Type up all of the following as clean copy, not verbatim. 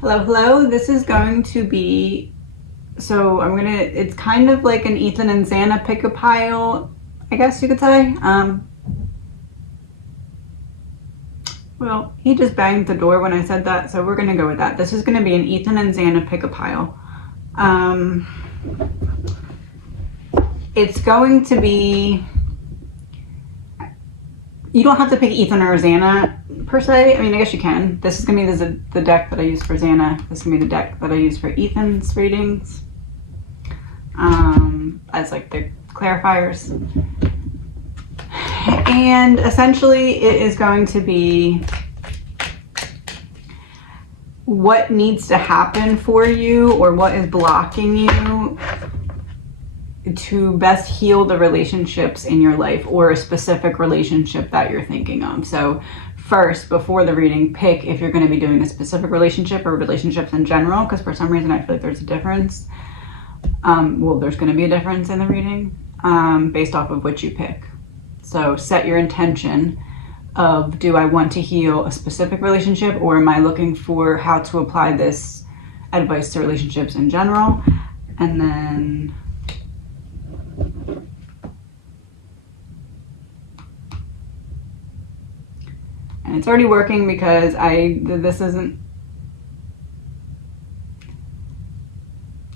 Hello, hello. This is going to be, it's kind of like an Ethan and Xana pick-a-pile, I guess you could say. Well, he just banged the door when I said that, so we're going to go with that. This is going to be an Ethan and Xana pick-a-pile. It's going to be, you don't have to pick Ethan or Xana per se. I mean, I guess you can. This is going to be the deck that I use for Xana. This is going to be the deck that I use for Ethan's readings. As like the clarifiers. And essentially it is going to be what needs to happen for you or what is blocking you to best heal the relationships in your life or a specific relationship that you're thinking of. So first, before the reading, pick if you're going to be doing a specific relationship or relationships in general, because for some reason I feel like there's a difference. There's going to be a difference in the reading based off of what you pick. So set your intention of, do I want to heal a specific relationship, or am I looking for how to apply this advice to relationships in general? And then it's already working because this isn't,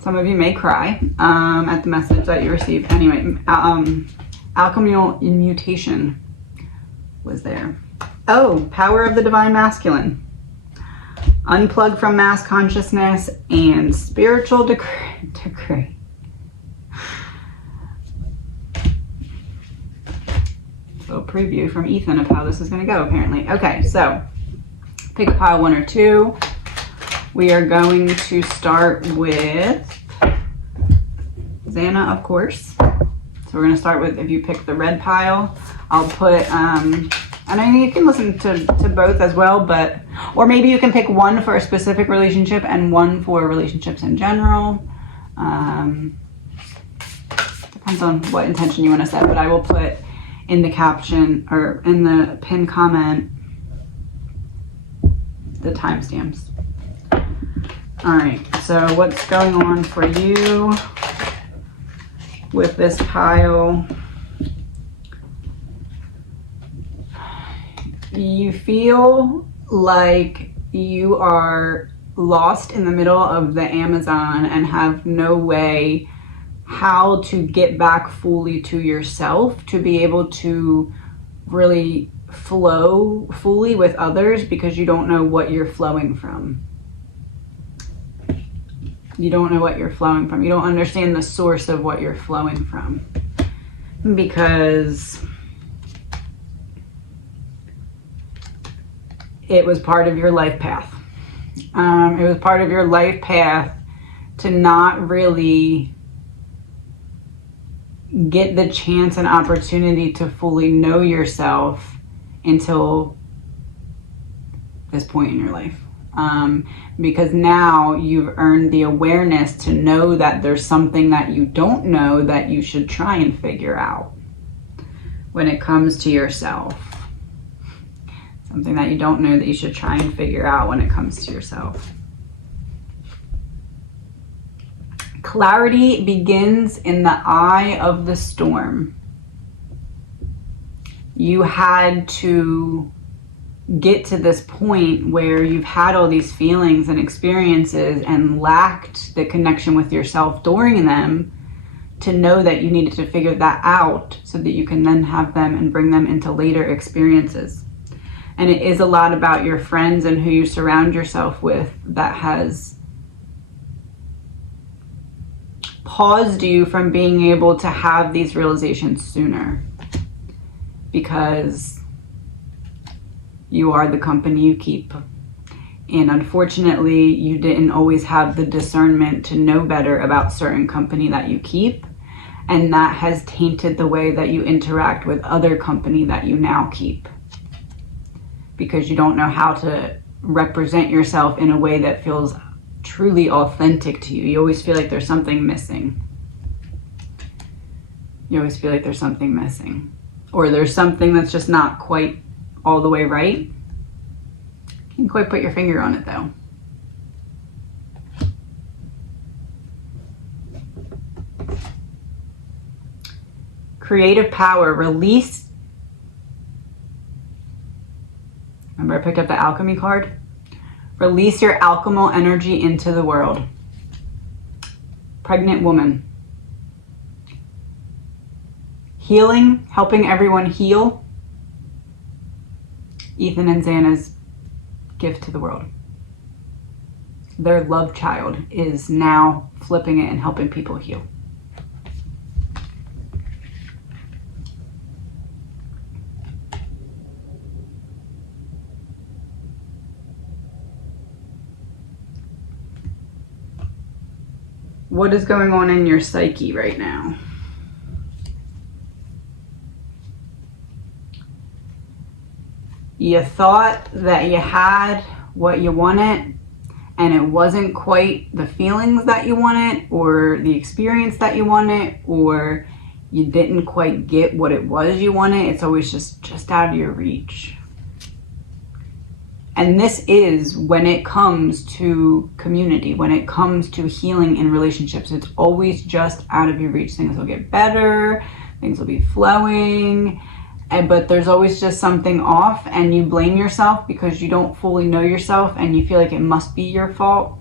some of you may cry at the message that you received. Anyway, alchemical mutation was there. Oh, power of the divine masculine. Unplug from mass consciousness and spiritual decree. Little preview from Ethan of how this is going to go, apparently. Okay, so pick a pile 1 or 2. We are going to start with Xana, of course. So we're going to start with, if you pick the red pile, I'll put, and I mean, you can listen to both as well, or maybe you can pick one for a specific relationship and one for relationships in general. Depends on what intention you want to set, but I will put in the caption or in the pinned comment the timestamps. All right, so what's going on for you with this pile? You feel like you are lost in the middle of the Amazon and have no way how to get back fully to yourself to be able to really flow fully with others, because you don't know what you're flowing from. You don't know what you're flowing from. You don't understand the source of what you're flowing from, because it was part of your life path. It was part of your life path to not really get the chance and opportunity to fully know yourself until this point in your life. Because now you've earned the awareness to know that there's something that you don't know that you should try and figure out when it comes to yourself. Something that you don't know that you should try and figure out when it comes to yourself. Clarity begins in the eye of the storm. You had to get to this point where you've had all these feelings and experiences and lacked the connection with yourself during them to know that you needed to figure that out so that you can then have them and bring them into later experiences. And it is a lot about your friends and who you surround yourself with that has paused you from being able to have these realizations sooner, because you are the company you keep. And unfortunately, you didn't always have the discernment to know better about certain company that you keep. And that has tainted the way that you interact with other company that you now keep, because you don't know how to represent yourself in a way that feels truly authentic to you. You always feel like there's something missing. You always feel like there's something missing, or there's something that's just not quite all the way right. Can't quite put your finger on it though. creative power. Release. Remember I picked up the alchemy card? Release your alchemical energy into the world. Pregnant woman. Healing, helping everyone heal. Ethan and Xana's gift to the world. Their love child is now flipping it and helping people heal. What is going on in your psyche right now? You thought that you had what you wanted and it wasn't quite the feelings that you wanted or the experience that you wanted, or you didn't quite get what it was you wanted. It's always just out of your reach. And this is when it comes to community, when it comes to healing in relationships, it's always just out of your reach. Things will get better, things will be flowing, but there's always just something off, and you blame yourself because you don't fully know yourself and you feel like it must be your fault.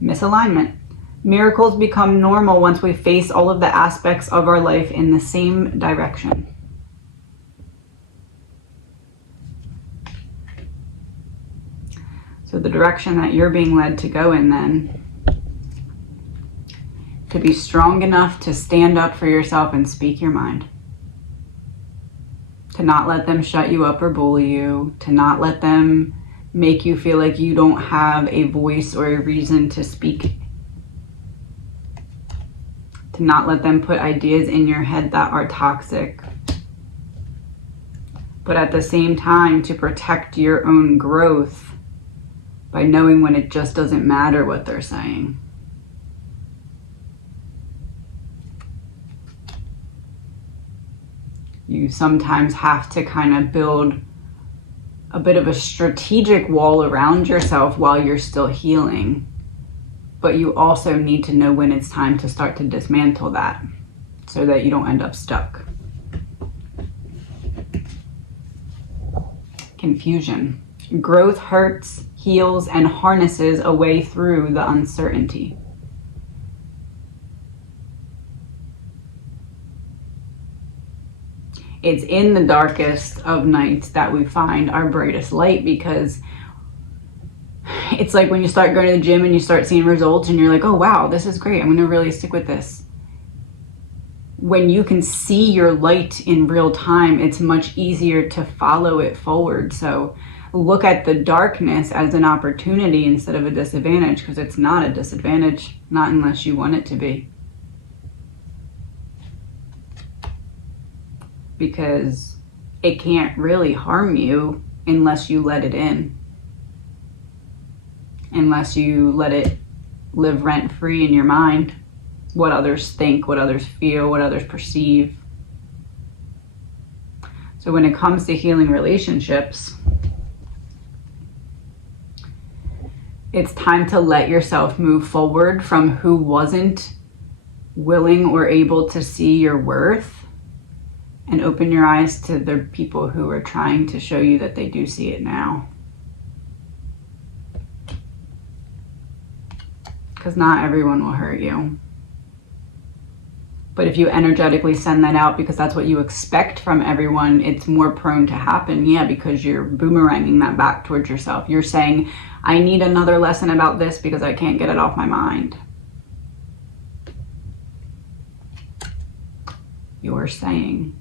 Misalignment. Miracles become normal once we face all of the aspects of our life in the same direction. So the direction that you're being led to go in then, to be strong enough to stand up for yourself and speak your mind. To not let them shut you up or bully you. To not let them make you feel like you don't have a voice or a reason to speak. To not let them put ideas in your head that are toxic. But at the same time, to protect your own growth by knowing when it just doesn't matter what they're saying. You sometimes have to kind of build a bit of a strategic wall around yourself while you're still healing. But you also need to know when it's time to start to dismantle that so that you don't end up stuck. Confusion. Growth hurts, heals, and harnesses a way through the uncertainty. It's in the darkest of nights that we find our brightest light, because it's like when you start going to the gym and you start seeing results and you're like, oh wow, this is great, I'm going to really stick with this. When you can see your light in real time, it's much easier to follow it forward. So look at the darkness as an opportunity instead of a disadvantage, because it's not a disadvantage, not unless you want it to be. Because it can't really harm you unless you let it in. Unless you let it live rent-free in your mind. What others think, what others feel, what others perceive. So when it comes to healing relationships, it's time to let yourself move forward from who wasn't willing or able to see your worth, and open your eyes to the people who are trying to show you that they do see it now. Because not everyone will hurt you. But if you energetically send that out because that's what you expect from everyone, it's more prone to happen. Yeah, because you're boomeranging that back towards yourself. You're saying, I need another lesson about this because I can't get it off my mind. You're saying,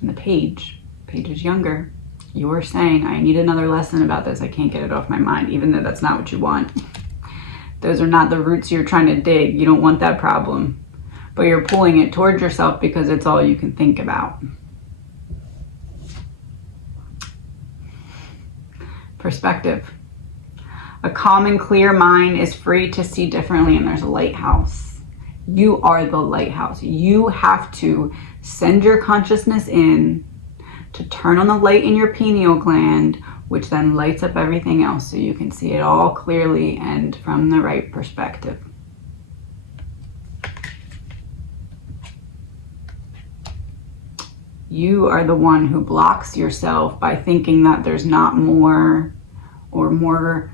and the page is younger, you're saying, I need another lesson about this, I can't get it off my mind, even though that's not what you want. Those are not the roots you're trying to dig. You don't want that problem, but you're pulling it towards yourself because it's all you can think about. Perspective. A calm and clear mind is free to see differently, and there's a lighthouse. You are the lighthouse. You have to send your consciousness in to turn on the light in your pineal gland, which then lights up everything else so you can see it all clearly and from the right perspective. You are the one who blocks yourself by thinking that there's not more or more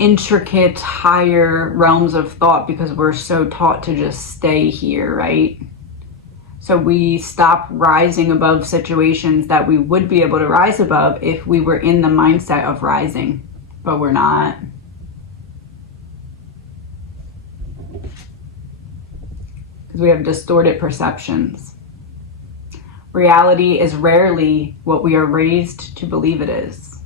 intricate, higher realms of thought, because we're so taught to just stay here, right? So we stop rising above situations that we would be able to rise above if we were in the mindset of rising, but we're not. Because we have distorted perceptions. Reality is rarely what we are raised to believe it is.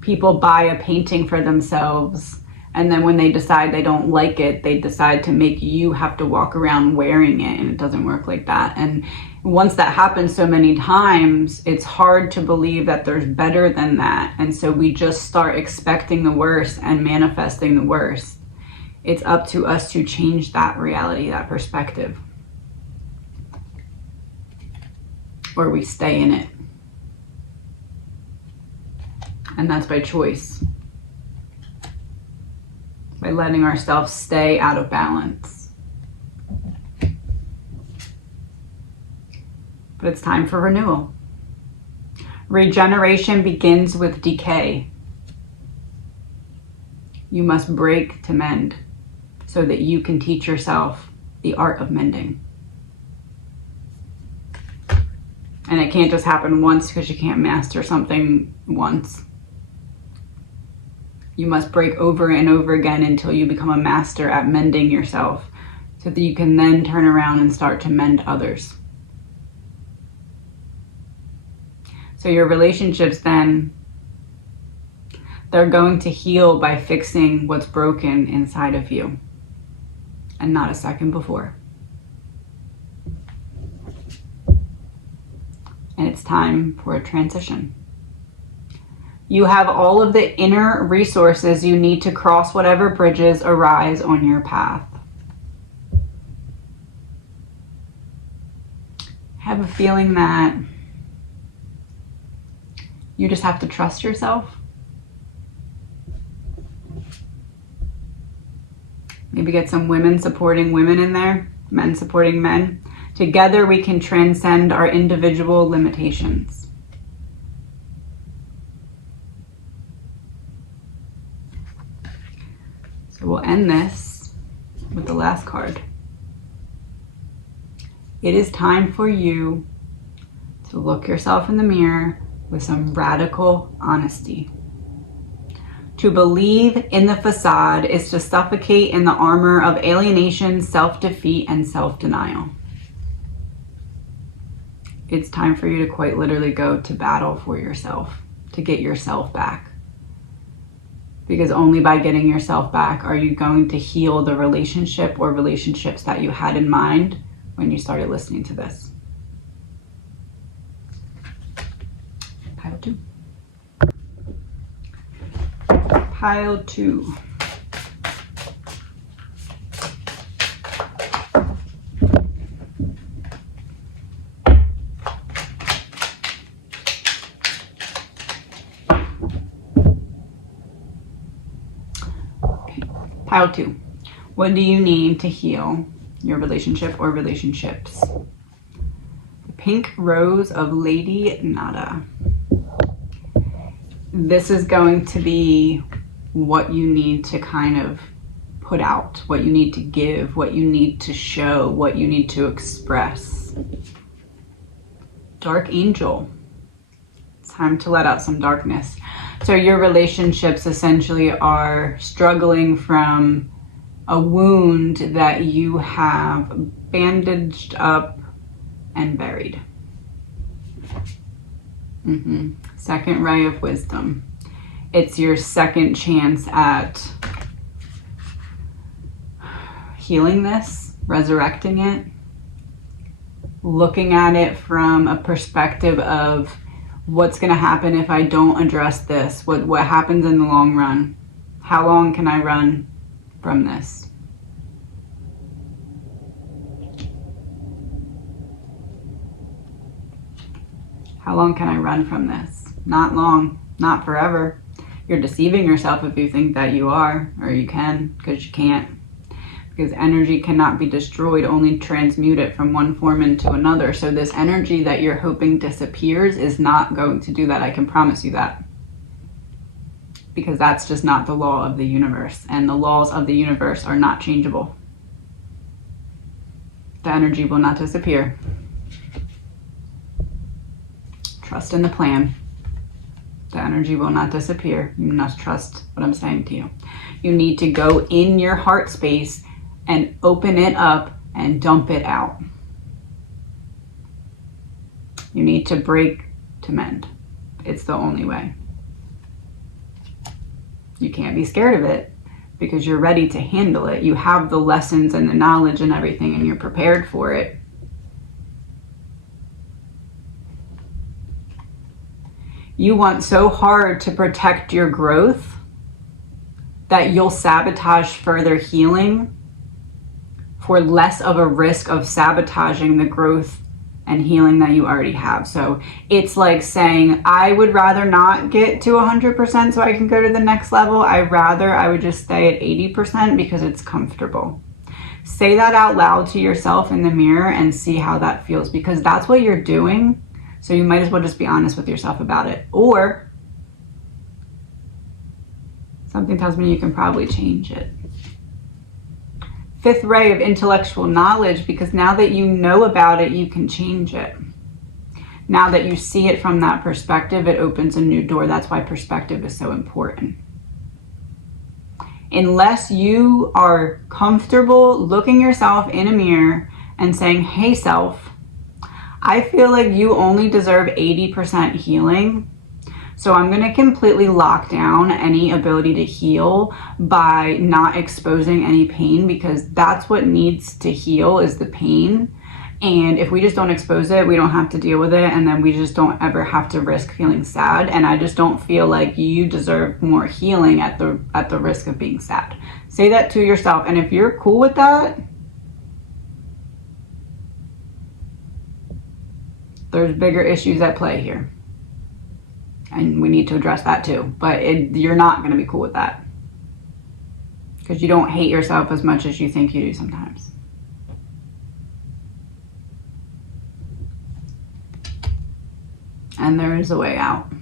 People buy a painting for themselves, and then when they decide they don't like it, they decide to make you have to walk around wearing it, and it doesn't work like that. And once that happens so many times, it's hard to believe that there's better than that. And so we just start expecting the worst and manifesting the worst. It's up to us to change that reality, that perspective. Or we stay in it. And that's by choice. By letting ourselves stay out of balance. But it's time for renewal. Regeneration begins with decay. You must break to mend, so that you can teach yourself the art of mending. And it can't just happen once, because you can't master something once. You must break over and over again until you become a master at mending yourself, so that you can then turn around and start to mend others. So your relationships then, they're going to heal by fixing what's broken inside of you. And not a second before. And it's time for a transition. You have all of the inner resources you need to cross whatever bridges arise on your path. I have a feeling that you just have to trust yourself. Maybe get some women supporting women in there, men supporting men. Together we can transcend our individual limitations. So we'll end this with the last card. It is time for you to look yourself in the mirror with some radical honesty. To believe in the facade is to suffocate in the armor of alienation, self-defeat, and self-denial. It's time for you to quite literally go to battle for yourself, to get yourself back. Because only by getting yourself back are you going to heal the relationship or relationships that you had in mind when you started listening to this. Pile 2. Pile 2. Pile 2. What do you need to heal your relationship or relationships? The pink rose of Lady Nada. This is going to be what you need to kind of put out, what you need to give, what you need to show, what you need to express. Dark Angel. It's time to let out some darkness. So your relationships essentially are struggling from a wound that you have bandaged up and buried. Second ray of wisdom. It's your second chance at healing this, resurrecting it, looking at it from a perspective of what's going to happen if I don't address this? What happens in the long run? How long can I run from this? How long can I run from this? Not long, not forever. You're deceiving yourself if you think that you are, or you can, because you can't. because energy cannot be destroyed, only transmute it from one form into another. So this energy that you're hoping disappears is not going to do that. I can promise you that. Because that's just not the law of the universe. And the laws of the universe are not changeable. The energy will not disappear. Trust in the plan. The energy will not disappear. You must trust what I'm saying to you. You need to go in your heart space and open it up and dump it out. You need to break to mend. It's the only way. You can't be scared of it because you're ready to handle it. You have the lessons and the knowledge and everything, and you're prepared for it. You want so hard to protect your growth that you'll sabotage further healing for less of a risk of sabotaging the growth and healing that you already have. So it's like saying, I would rather not get to 100% so I can go to the next level. I would just stay at 80% because it's comfortable. Say that out loud to yourself in the mirror and see how that feels, because that's what you're doing. So you might as well just be honest with yourself about it. Or something tells me you can probably change it. Fifth ray of intellectual knowledge, because now that you know about it, you can change it. Now that you see it from that perspective, it opens a new door. That's why perspective is so important. Unless you are comfortable looking yourself in a mirror and saying, hey self, I feel like you only deserve 80% healing. So I'm going to completely lock down any ability to heal by not exposing any pain, because that's what needs to heal is the pain. And if we just don't expose it, we don't have to deal with it. And then we just don't ever have to risk feeling sad. And I just don't feel like you deserve more healing at the risk of being sad. Say that to yourself. And if you're cool with that, there's bigger issues at play here. And we need to address that too. But you're not going to be cool with that. Because you don't hate yourself as much as you think you do sometimes. And there is a way out.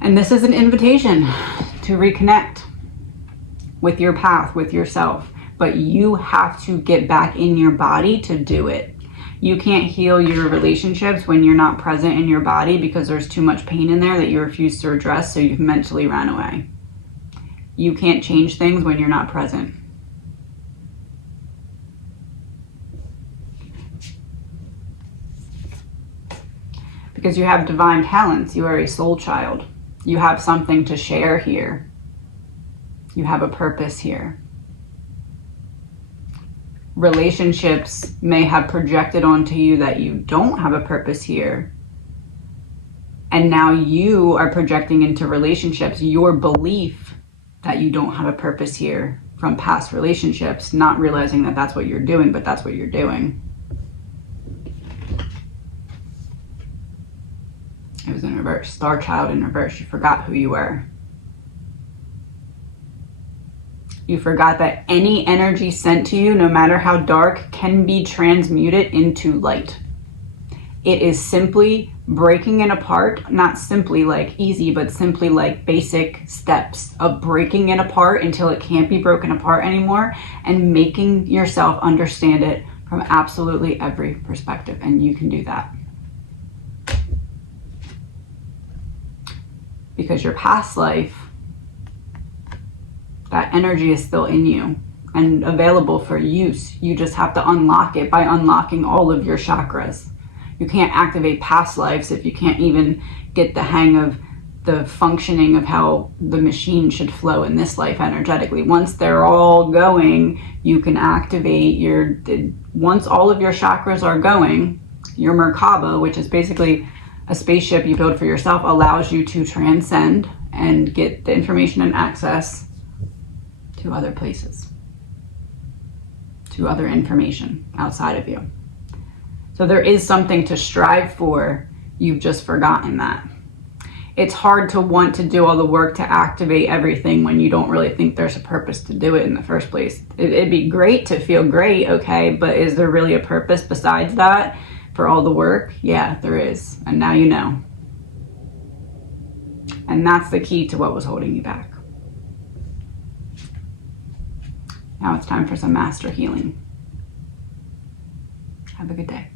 And this is an invitation to reconnect with your path, with yourself. But you have to get back in your body to do it. You can't heal your relationships when you're not present in your body, because there's too much pain in there that you refuse to address, so you've mentally ran away. You can't change things when you're not present. Because you have divine talents. You are a soul child. You have something to share here. You have a purpose here. Relationships may have projected onto you that you don't have a purpose here. And now you are projecting into relationships your belief that you don't have a purpose here from past relationships, not realizing that that's what you're doing, but that's what you're doing. It was in reverse. Star child in reverse. You forgot who you were. You forgot that any energy sent to you, no matter how dark, can be transmuted into light. It is simply breaking it apart, not simply like easy, but simply like basic steps of breaking it apart until it can't be broken apart anymore, and making yourself understand it from absolutely every perspective. And you can do that. Because your past life, that energy is still in you and available for use. You just have to unlock it by unlocking all of your chakras. You can't activate past lives if you can't even get the hang of the functioning of how the machine should flow in this life energetically. Once they're all going, you can activate once all of your chakras are going, your Merkaba, which is basically a spaceship you build for yourself, allows you to transcend and get the information and access to other places, to other information outside of you. So there is something to strive for. You've just forgotten that. it's hard to want to do all the work to activate everything when you don't really think there's a purpose to do it in the first place. It'd be great to feel great, okay, but is there really a purpose besides that for all the work? Yeah, there is. And now you know. And that's the key to what was holding you back. Now it's time for some master healing. Have a good day.